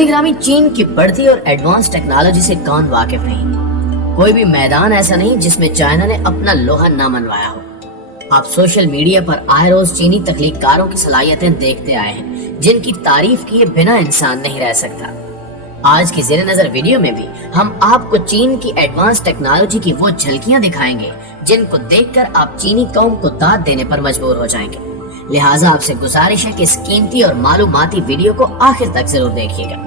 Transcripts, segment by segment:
नाज़रीन ग्रामी, चीन की बढ़ती और एडवांस टेक्नोलॉजी से कौन वाकिफ नहीं। कोई भी मैदान ऐसा नहीं जिसमें चाइना ने अपना लोहा ना मनवाया हो। आप सोशल मीडिया पर आए रोज चीनी तख्लीककारों की सलाहियतें देखते आए हैं, जिनकी तारीफ किए बिना इंसान नहीं रह सकता। आज की ज़ेरे नजर वीडियो में भी हम आपको चीन की एडवांस टेक्नोलॉजी की वो झलकियां दिखाएंगे जिनको देखकर आप चीनी कौम को दाद देने पर मजबूर हो जाएंगे। लिहाजा आपसे गुजारिश है कि इस कीमती और मालूमाती वीडियो को आखिर तक जरूर देखिएगा।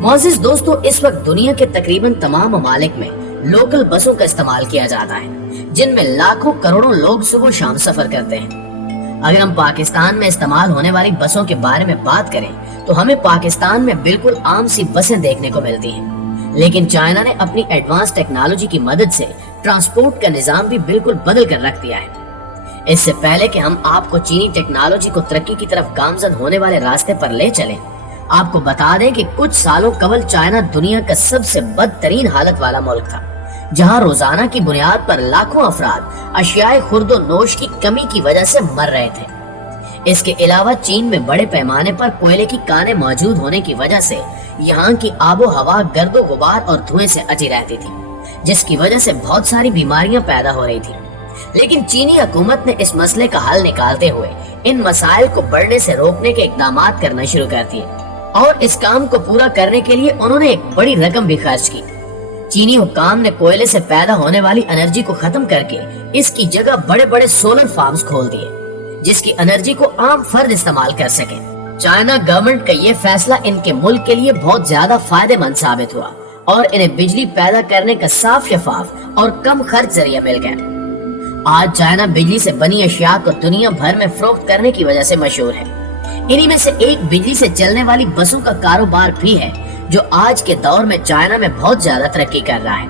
मोअज़्ज़िज़ दोस्तों, इस वक्त दुनिया के तकरीबन तमाम ममालिक में लोकल बसों का इस्तेमाल किया जाता है, जिनमें लाखों करोड़ों लोग सुबह शाम सफर करते हैं। अगर हम पाकिस्तान में इस्तेमाल होने वाली बसों के बारे में बात करें तो हमें पाकिस्तान में बिल्कुल आम सी बसें देखने को मिलती हैं, लेकिन चाइना ने अपनी एडवांस टेक्नोलॉजी की मदद से ट्रांसपोर्ट का निजाम भी बिल्कुल बदल कर रख दिया है। इससे पहले कि हम आपको चीनी टेक्नोलॉजी को तरक्की की तरफ गामजन होने वाले रास्ते पर ले चलें, आपको बता दें कि कुछ सालों कबल चाइना दुनिया का सबसे बदतरीन हालत वाला मुल्क था, जहां रोजाना की बुनियाद पर लाखों अफराद अशियाए खुर्दो नोश की कमी की वजह से मर रहे थे। इसके अलावा चीन में बड़े पैमाने पर कोयले की कानें मौजूद होने की वजह से यहाँ की आबो हवा गर्दो गुबार और धुएं से अटी रहती थी, जिसकी वजह से बहुत सारी बीमारियां पैदा हो रही थी। लेकिन चीनी हुकूमत ने इस मसले का हल निकालते हुए इन मसाइल को बढ़ने से रोकने के इकदाम करना शुरू कर दिए और इस काम को पूरा करने के लिए उन्होंने एक बड़ी रकम भी खर्च की। चीनी हुक्काम ने कोयले से पैदा होने वाली एनर्जी को खत्म करके इसकी जगह बड़े बड़े सोलर फार्म्स खोल दिए, जिसकी एनर्जी को आम फर्द इस्तेमाल कर सके। चाइना गवर्नमेंट का ये फैसला इनके मुल्क के लिए बहुत ज्यादा फायदेमंद साबित हुआ और इन्हें बिजली पैदा करने का साफ शफाफ और कम खर्च जरिया मिल गया। आज चाइना बिजली से बनी अशिया को दुनिया भर में फरोख्त करने की वजह से मशहूर है। इन्हीं में से एक बिजली से चलने वाली बसों का कारोबार भी है, जो आज के दौर में चाइना में बहुत ज्यादा तरक्की कर रहा है।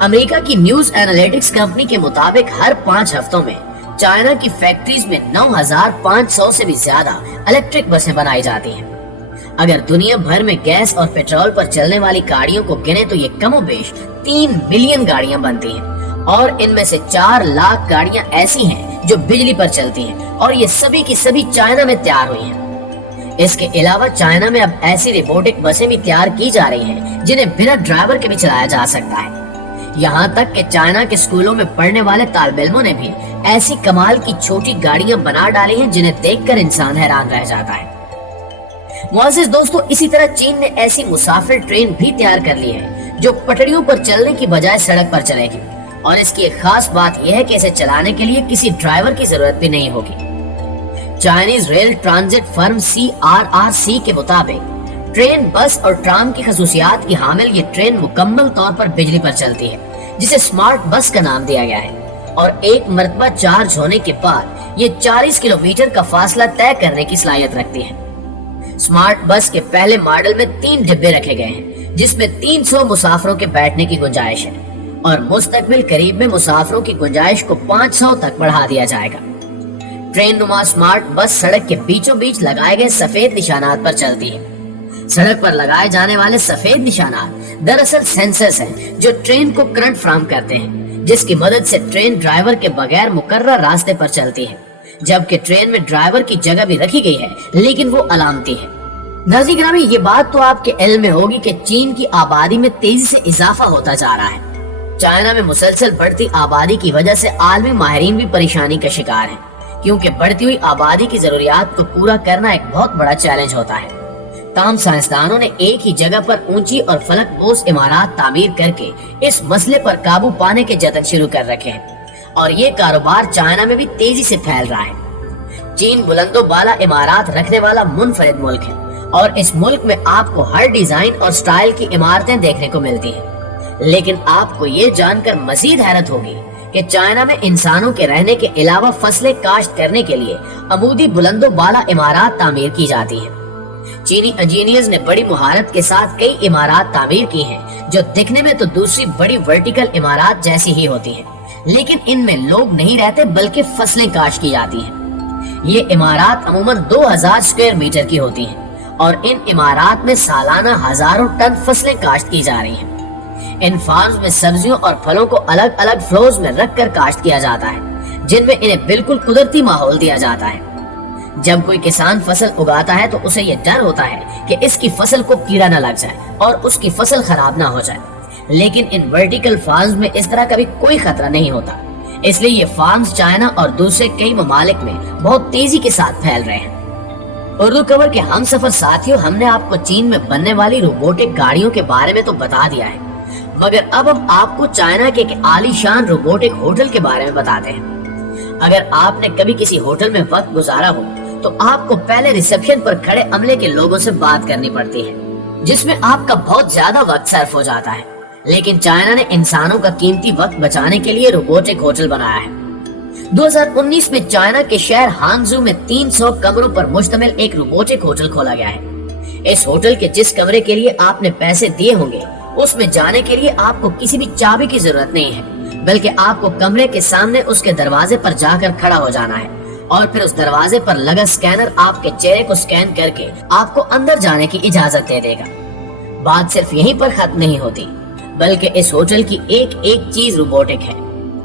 अमेरिका की न्यूज एनालिटिक्स कंपनी के मुताबिक हर 5 हफ्तों में चाइना की फैक्ट्रीज में 9500 से भी ज्यादा इलेक्ट्रिक बसें बनाई जाती हैं। अगर दुनिया भर में गैस और पेट्रोल पर चलने वाली गाड़ियों को गिने तो ये कमोबेश 3 मिलियन गाड़ियां बनती हैं और इनमें से 4 लाख गाड़ियां ऐसी हैं जो बिजली पर चलती हैं और ये सभी की सभी चाइना में तैयार हुई हैं। इसके अलावा चाइना में अब ऐसी रोबोटिक बसें भी तैयार की जा रही हैं जिन्हें बिना ड्राइवर के भी चलाया जा सकता है। यहाँ तक कि चाइना के स्कूलों में पढ़ने वाले तालिब इल्मों ने भी ऐसी कमाल की छोटी गाड़ियां बना डाली हैं जिन्हें देखकर इंसान हैरान रह जाता है। मुअज़्ज़िज़ दोस्तों, इसी तरह चीन ने ऐसी मुसाफिर ट्रेन भी तैयार कर ली है जो पटरियों पर चलने की बजाय सड़क पर चलेगी और इसकी एक खास बात यह है कि इसे चलाने के लिए किसी ड्राइवर की जरूरत भी नहीं होगी। Chinese rail transit firm CRRC के मुताबिक ट्रेन, बस और ट्राम की खसूसियात की हामिल ये ट्रेन मुकम्मल तौर पर बिजली पर चलती है, जिसे स्मार्ट बस का नाम दिया गया है और एक मरतबा चार्ज होने के बाद ये 40 किलोमीटर का फासला तय करने की सलाहियत रखती है। स्मार्ट बस के पहले मॉडल में 3 डिब्बे रखे गए हैं, जिसमें 300 मुसाफिरों के बैठने की गुंजाइश है और मुस्तकबिल करीब में मुसाफिरों की गुंजाइश को 500 तक बढ़ा दिया जाएगा। ट्रेन नुमा स्मार्ट बस सड़क के बीचों बीच लगाए गए सफेद निशानात पर चलती है। सड़क पर लगाए जाने वाले सफेद निशानात दरअसल सेंसर्स हैं जो ट्रेन को करंट फ्राहम करते हैं, जिसकी मदद से ट्रेन ड्राइवर के बगैर मुकर्रर रास्ते पर चलती है, जबकि ट्रेन में ड्राइवर की जगह भी रखी गई है लेकिन वो अलामती है। नाज़रीन ग्रामी, ये बात तो आपके इल्म में होगी कि चीन की आबादी में तेजी से इजाफा होता जा रहा है। चाइना में मुसलसल बढ़ती आबादी की वजह से आलमी माहिरीन भी परेशानी का शिकार हैं, क्योंकि बढ़ती हुई आबादी की जरूरियात को पूरा करना एक बहुत बड़ा चैलेंज होता है। तमाम साइंसदानों ने एक ही जगह पर ऊंची और फलकबोस इमारत तामीर करके इस मसले पर काबू पाने के जतन शुरू कर रखे हैं और ये कारोबार चाइना में भी तेजी से फैल रहा है। चीन बुलंदो बाला इमारत रखने वाला मुनफरिद मुल्क है और इस मुल्क में आपको हर डिजाइन और स्टाइल की इमारतें देखने को मिलती हैं। लेकिन आपको ये जानकर मजीद हैरत होगी कि चाइना में इंसानों के रहने के अलावा फसलें काश्त करने के लिए अमूदी बुलंदो बाला इमारत तामीर की जाती हैं। चीनी इंजीनियर्स ने बड़ी मुहारत के साथ कई इमारत तामीर की हैं, जो दिखने में तो दूसरी बड़ी वर्टिकल इमारत जैसी ही होती हैं, लेकिन इनमें लोग नहीं रहते बल्कि फसलें काश्त की जाती हैं। ये इमारत अमूमन 2000 स्क्वायर मीटर की होती हैं और इन इमारत में सालाना हजारों टन फसलें काश्त की जा रही हैं। इन फार्म्स में सब्जियों और फलों को अलग अलग फ्लोर्स में रखकर काश्त किया जाता है, जिनमें इन्हें बिल्कुल कुदरती माहौल दिया जाता है। जब कोई किसान फसल उगाता है तो उसे ये डर होता है कि इसकी फसल को कीड़ा न लग जाए और उसकी फसल खराब ना हो जाए, लेकिन इन वर्टिकल फार्म्स में इस तरह का भी कोई खतरा नहीं होता। इसलिए ये फार्म्स चाइना और दूसरे कई ममालिक में बहुत तेजी के साथ फैल रहे हैं। उर्दू कवर के हम सफर साथियों, हमने आपको चीन में बनने वाली रोबोटिक गाड़ियों के बारे में तो बता दिया है, मगर अब हम आपको चाइना के एक आलीशान रोबोटिक होटल के बारे में बताते हैं। अगर आपने कभी किसी होटल में वक्त गुजारा हो तो आपको पहले रिसेप्शन पर खड़े अमले के लोगों से बात करनी पड़ती है, जिसमें आपका बहुत ज्यादा वक्त सर्फ हो जाता है। लेकिन चाइना ने इंसानों का कीमती वक्त बचाने के लिए रोबोटिक होटल बनाया है। 2019 में चाइना के शहर हांगझू में 300 कमरों पर मुश्तमिल एक रोबोटिक होटल खोला गया है। इस होटल के जिस कमरे के लिए आपने पैसे दिए होंगे, उसमें जाने के लिए आपको किसी भी चाबी की जरूरत नहीं है, बल्कि आपको कमरे के सामने उसके दरवाजे पर जाकर खड़ा हो जाना है और फिर उस दरवाजे पर लगा स्कैनर आपके चेहरे को स्कैन करके आपको अंदर जाने की इजाजत दे देगा। बात सिर्फ यहीं पर खत्म नहीं होती, बल्कि इस होटल की एक एक चीज रोबोटिक है।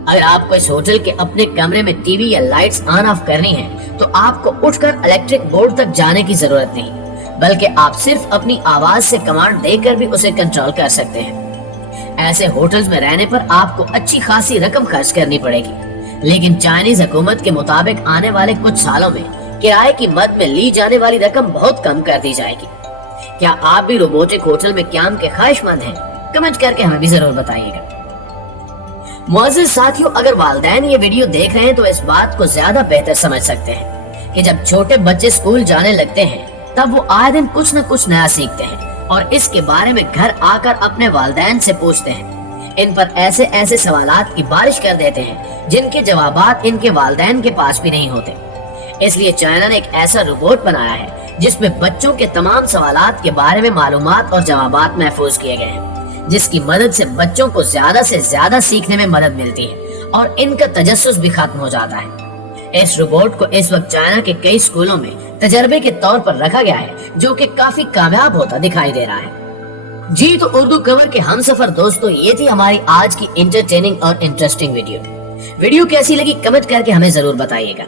अगर आपको इस होटल के अपने कमरे में टीवी या लाइट्स ऑन ऑफ करनी है तो आपको उठकर इलेक्ट्रिक बोर्ड तक जाने की जरूरत नहीं, बल्कि आप सिर्फ अपनी आवाज से कमांड देकर भी उसे कंट्रोल कर सकते हैं। ऐसे होटल्स में रहने पर आपको अच्छी खासी रकम खर्च करनी पड़ेगी, लेकिन चाइनीज हुकूमत के मुताबिक आने वाले कुछ सालों में किराए की मद में ली जाने वाली रकम बहुत कम कर दी जाएगी। क्या आप भी रोबोटिक होटल में क्याम के ख्वाहिशमंद हैं? कमेंट करके हमें भी जरूर बताइएगा। मुअज़्ज़िज़ साथियों, अगर वालिदैन ये वीडियो देख रहे हैं तो इस बात को ज्यादा बेहतर समझ सकते हैं कि जब छोटे बच्चे स्कूल जाने लगते हैं तब वो आए दिन कुछ न कुछ नया सीखते हैं और इसके बारे में घर आकर अपने वालिदैन से पूछते हैं। इन पर ऐसे ऐसे सवालात की बारिश कर देते हैं जिनके जवाबात इनके वालिदैन के पास भी नहीं होते। इसलिए चाइना ने एक ऐसा रोबोट बनाया है जिसमें बच्चों के तमाम सवालात के बारे में मालूमात और जवाबात महफूज किए गए हैं, जिसकी मदद से बच्चों को ज्यादा से ज्यादा सीखने में मदद मिलती है और इनका तजस्सुस भी खत्म हो जाता है। इस रोबोट को इस वक्त चाइना के कई स्कूलों में तजर्बे के तौर पर रखा गया है, जो कि काफी कामयाब होता दिखाई दे रहा है। जी तो उर्दू कवर के हम सफर दोस्तों, ये थी हमारी आज की इंटरटेनिंग और इंटरेस्टिंग वीडियो कैसी लगी कमेंट करके हमें जरूर बताइएगा।